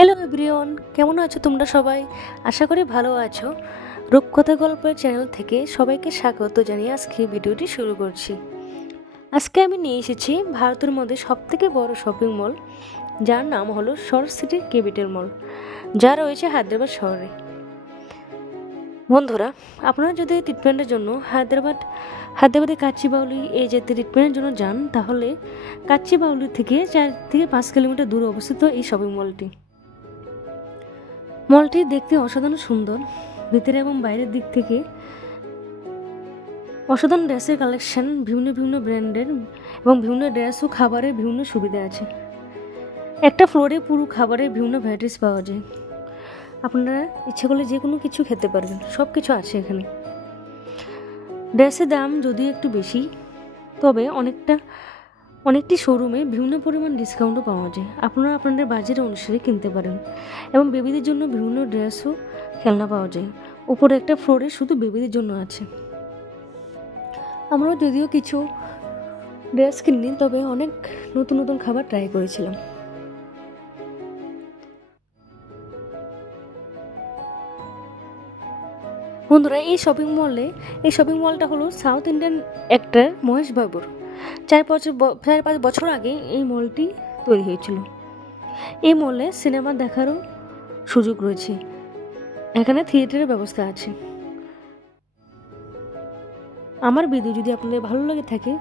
Hello everyone, কেমন আছো তোমরা সবাই? আশা করি ভালো আছো। রূপকথা গল্পের চ্যানেল থেকে সবাইকে স্বাগত জানিয়ে আজকে ভিডিওটি শুরু করছি। আজকে আমি নিয়ে এসেছি ভারতের মধ্যে সবথেকে বড় শপিং মল, যার নাম হলো সরস সিটি ক্যাপিটাল মল, যা রয়েছে হায়দ্রাবাদ শহরে। বন্ধুরা, আপনারা যদি ট্রিটমেন্টের জন্য হায়দ্রাবাদে কাচ্চিবাউলি এই জাতীয় ট্রিটমেন্টের জন্য যান, তাহলে কাচ্চিবাউলি থেকে 4 থেকে 5 কিলোমিটার দূরে অবস্থিত এই শপিং মলটি দেখতে অসাধারণ সুন্দর। ভিতরে এবং বাইরের দিক থেকে অসাধারণ ড্রেসের কালেকশন, বিভিন্ন ব্র্যান্ডের এবং বিভিন্ন ড্রেস ও খাবারের বিভিন্ন সুবিধা আছে। একটা ফ্লোরে পুরো খাবারের বিভিন্ন ভ্যারাইটিস পাওয়া যায়। আপনারা ইচ্ছে করলে যে কোনো কিছু খেতে পারবেন, সব কিছু আছে এখানে। ড্রেসের দাম যদিও একটু বেশি, তবে অনেকটি শোরুমে বিভিন্ন পরিমাণ ডিসকাউন্টও পাওয়া যায়। আপনারা আপনাদের বাজেট অনুসারে কিনতে পারেন এবং বেবিদের জন্য বিভিন্ন ড্রেস ও খেলনা পাওয়া যায়। উপরে একটা ফ্লোরে শুধু বেবিদের জন্য আছে। আমরাও যদিও কিছু ড্রেস কিনিনি, তবে অনেক নতুন খাবার ট্রাই করেছিলাম। বন্ধুরা, এই শপিং মলটা হলো সাউথ ইন্ডিয়ান অ্যাক্টর মহেশ বাবুর। 4-5 বছর আগে এই মলটি তৈরি হয়েছিল। এই মলে সিনেমা দেখারও সুযোগ রয়েছে। এখানে থিয়েটারের ব্যবস্থা আছে। আমার ভিডিও যদি আপনাদের ভালো লাগে থাকে,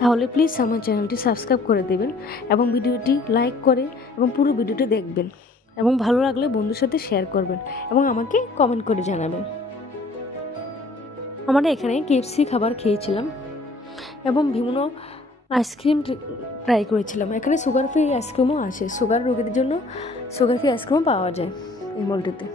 তাহলে প্লিজ আমার চ্যানেলটি সাবস্ক্রাইব করে দেবেন এবং ভিডিওটি লাইক করে এবং পুরো ভিডিওটি দেখবেন এবং ভালো লাগলে বন্ধুর সাথে শেয়ার করবেন এবং আমাকে কমেন্ট করে জানাবেন। আমরা এখানে KFC খাবার খেয়েছিলাম এবং বিভিন্ন আইসক্রিম ট্রাই করেছিলাম। এখানে সুগার ফ্রি আইসক্রিমও আছে। সুগার রোগীদের জন্য সুগার ফ্রি আইসক্রিমও পাওয়া যায় এই মলটিতে।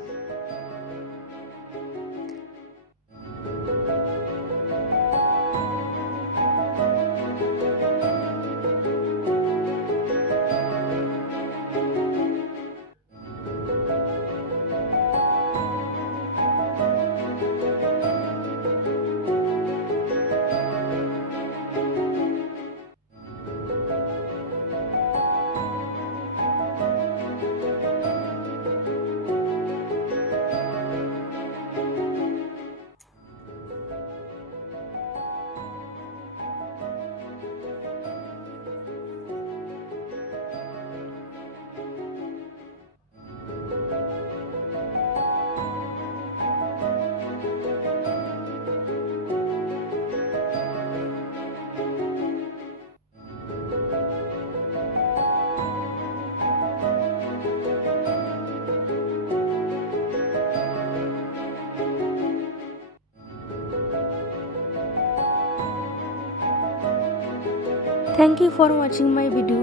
Thank you for watching my video.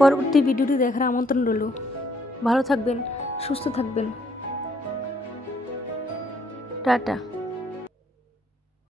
পরবর্তী ভিডিওটি দেখার আমন্ত্রণ রইল। ভালো থাকবেন, সুস্থ থাকবেন। টাটা।